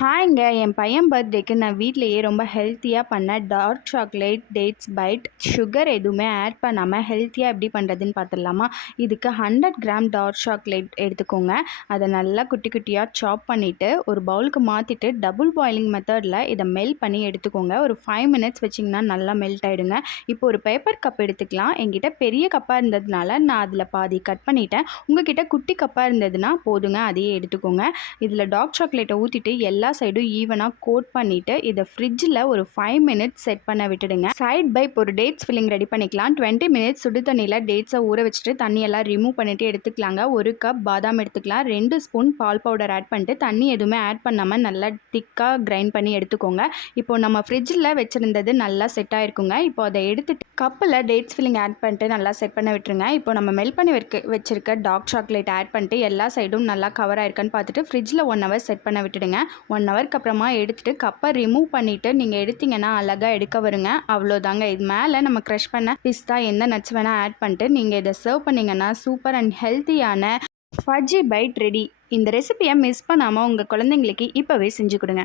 ஹாய்ங்க. என் பையன் பர்த்டேக்கு நான் வீட்லயே ரொம்ப ஹெல்த்தியா பண்ண dark chocolate, dates bite, sugar எதுவுமே ஆட் பண்ணாம ஹெல்த்தியா எப்படி பண்ணுறதுன்னு பார்த்துடலாமா? இதுக்கு 100 கிராம் டார்க் சாக்லேட் எடுத்துக்கோங்க. அதை நல்லா குட்டி குட்டியா சாப் பண்ணிவிட்டு ஒரு பவுலுக்கு மாற்றிட்டு டபுள் பாயிலிங் மெத்தடில் இதை மெல்ட் பண்ணி எடுத்துக்கோங்க. ஒரு 5 மினிட்ஸ் வச்சிங்கன்னா நல்லா மெல்ட் ஆகிடுங்க. இப்போ ஒரு பேப்பர் கப் எடுத்துக்கலாம். என்கிட்ட பெரிய கப்பாக இருந்ததுனால நான் அதில் பாதி கட் பண்ணிட்டேன். உங்ககிட்ட குட்டி கப்பாக இருந்ததுன்னா போதுங்க, அதையே எடுத்துக்கோங்க. இதில் டார்க் சாக்லேட்டை ஊற்றிட்டு எல்லா சைடும் ஈவனாக கோட் பண்ணிவிட்டு இதை ஃப்ரிட்ஜில் ஒரு 5 மினிட்ஸ் செட் பண்ண விட்டுடுங்க. சைட் பை ஒரு டேட்ஸ் ஃபில்லிங் ரெடி பண்ணிக்கலாம். 20 மினிட்ஸ் சுடு தண்ணியில் டேட்ஸை ஊற வச்சுட்டு தண்ணியெல்லாம் ரிமூவ் பண்ணிவிட்டு எடுத்துக்கலாங்க. ஒரு கப் பாதாம் எடுத்துக்கலாம். 2 ஸ்பூன் பால் பவுடர் ஆட் பண்ணிட்டு தண்ணி எதுவுமே ஆட் பண்ணாமல் நல்லா திக்காக கிரைண்ட் பண்ணி எடுத்துக்கோங்க. இப்போது நம்ம ஃப்ரிட்ஜில் வச்சுருந்தது நல்லா செட் ஆகிருக்குங்க. இப்போ அதை எடுத்துட்டு கப்பில் டேட்ஸ் ஃபில்லிங் ஆட் பண்ணிட்டு நல்லா செட் பண்ண விட்டுருங்க. இப்போ நம்ம மெல்ட் பண்ணி வச்சிருக்க டார்க் சாக்லேட் ஆட் பண்ணிட்டு எல்லா சைடும் நல்லா கவர் ஆயிருக்கான்னு பார்த்துட்டு ஃப்ரிட்ஜில் 1 ஹவர் செட் பண்ண விட்டுடுங்க. 1 ஹவருக்கு அப்புறமா எடுத்துகிட்டு கப்பை ரிமூவ் பண்ணிவிட்டு நீங்கள் எடுத்திங்கன்னா அழகாக எடுக்க வருங்க. அவ்வளோதாங்க. இது மேலே நம்ம க்ரஷ் பண்ண பிஸ்தா எந்த நட்ஸ் வேணால் ஆட் பண்ணிட்டு நீங்கள் இதை சர்வ் பண்ணிங்கன்னா சூப்பர் அண்ட் ஹெல்த்தியான ஃபஜ்ஜி பைட் ரெடி. இந்த ரெசிபியை மிஸ் பண்ணாமல் உங்கள் குழந்தைங்களுக்கு இப்போவே செஞ்சு கொடுங்க.